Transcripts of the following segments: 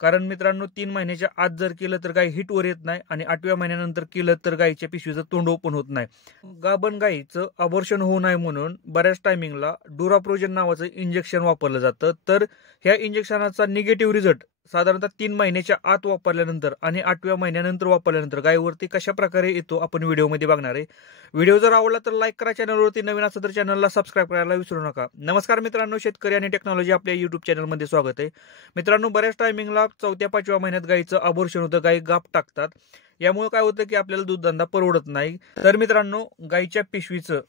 कारण मित्रांनो 3 महिन्याच्या आत जर केलं तर गाय हिटवर येत नाही आणि 8व्या महिन्यानंतर केलं तर गायीच्या पिशवीचं तोंड ओपन होत नाही. गाभण गायीचं अबॉर्शन होऊ नये म्हणून बऱ्याच टायमिंगला डुराप्रोजन नावाचं इंजेक्शन वापरलं जातं. तर ह्या इंजेक्शनाचा निगेटिव्ह रिझल्ट साधारणतः 3 महिन्याच्या आत वापरल्यानंतर आणि 8व्या महिन्यानंतर वापरल्यानंतर गायीवरती कशा प्रकारे येतो आपण व्हिडिओमध्ये बघणार आहे. व्हिडिओ जर आवडला तर लाईक करा, चॅनलवरती नवीन असेल तर चॅनलला सबस्क्राईब करायला विसरू नका. नमस्कार मित्रांनो, शेतकरी आणि टेक्नॉलॉजी आपल्या युट्यूब चॅनलमध्ये स्वागत आहे. मित्रांनो, बऱ्याच टायमिंगला 4-5व्या महिन्यात गायीचं अबॉर्शन होतं, गायी गाप टाकतात. यामुळे काय होतं की आपल्याला दूधधंदा परवडत नाही. तर मित्रांनो, गायीच्या पिशवीचं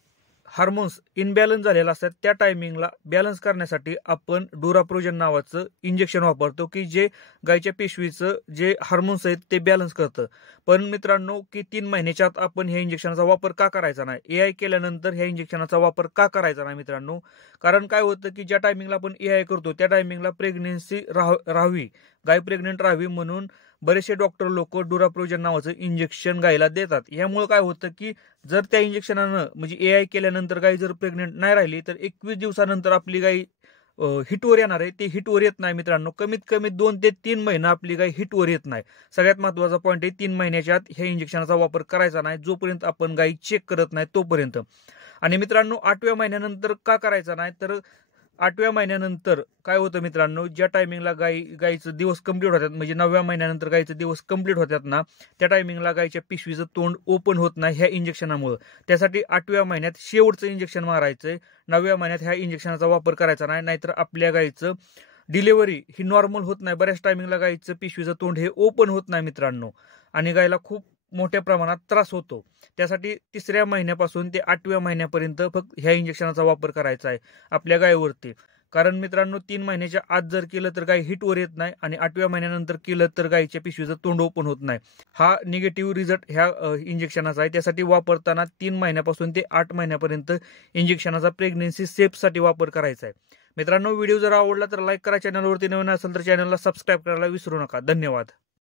हार्मोन्स इनबॅलन्स झालेला असतात, त्या टायमिंगला बॅलन्स करण्यासाठी आपण डुराप्रोजन नावाचं इंजेक्शन वापरतो की जे गायीच्या पिशवीचं जे हार्मोन्स आहेत ते बॅलन्स करतं. पण मित्रांनो, की 3 महिन्याच्या आत आपण ह्या इंजेक्शनचा वापर का करायचा नाही, एआय केल्यानंतर ह्या इंजेक्शनचा वापर का करायचा नाही मित्रांनो? कारण काय होतं की ज्या टायमिंगला आपण एआय करतो त्या टायमिंगला प्रेग्नेन्सी राहावी, गाय प्रेग्नेंट राहावी म्हणून बरेचसे डॉक्टर लोक डुराप्रोजन नावाचं इंजेक्शन गायला देतात. यामुळे काय होतं की जर त्या इंजेक्शनानं म्हणजे एआय केल्यानंतर गाय जर प्रेग्नेंट नाही राहिली तर 21 दिवसानंतर आपली गाय हिटवर येणार आहे. ते हिटवर येत नाही मित्रांनो. कमीत कमी 2 ते 3 महिने आपली गाय हिटवर येत नाही. सगळ्यात महत्वाचा पॉईंट आहे, 3 महिन्याच्या आत ह्या इंजेक्शनाचा वापर करायचा नाही जोपर्यंत आपण गाय चेक करत नाही तोपर्यंत. आणि मित्रांनो, 8व्या महिन्यानंतर का करायचा नाही, तर 8व्या महिन्यानंतर काय होतं मित्रांनो, ज्या टायमिंगला गायीचं दिवस कंप्लीट होतात म्हणजे 9व्या महिन्यानंतर गायीचे दिवस कंप्लीट होतात ना, त्या टायमिंगला गायीच्या पिशवीचं तोंड ओपन होत नाही ह्या इंजेक्शनामुळे. त्यासाठी 8व्या महिन्यात शेवटचं इंजेक्शन मारायचंय. 9व्या महिन्यात ह्या इंजेक्शनाचा वापर करायचा नाही, नाहीतर आपल्या गायीचं डिलिव्हरी ही नॉर्मल होत नाही. बऱ्याच टायमिंगला गायीचं पिशवीचं तोंड हे ओपन होत नाही मित्रांनो आणि गायीला खूप मोठ्या प्रमाणात त्रास होतो. त्यासाठी 3ऱ्या महिन्यापासून ते 8व्या महिन्यापर्यंत फक्त ह्या इंजेक्शनाचा वापर करायचा आहे आपल्या गायीवरती. कारण मित्रांनो, 3 महिन्याच्या आत जर केलं तर गाय हिटवर येत नाही आणि 8व्या महिन्यानंतर केलं तर गायीच्या पिशवीचं तोंड ओपन होत नाही. हा निगेटिव्ह रिझल्ट ह्या इंजेक्शनाचा आहे. त्यासाठी वापरताना 3 महिन्यापासून ते 8 महिन्यापर्यंत इंजेक्शनाचा प्रेग्नेन्सी सेफसाठी वापर करायचा आहे. मित्रांनो, व्हिडिओ जर आवडला तर लाईक करा, चॅनलवरती नवीन असेल तर चॅनलला सबस्क्राईब करायला विसरू नका. धन्यवाद.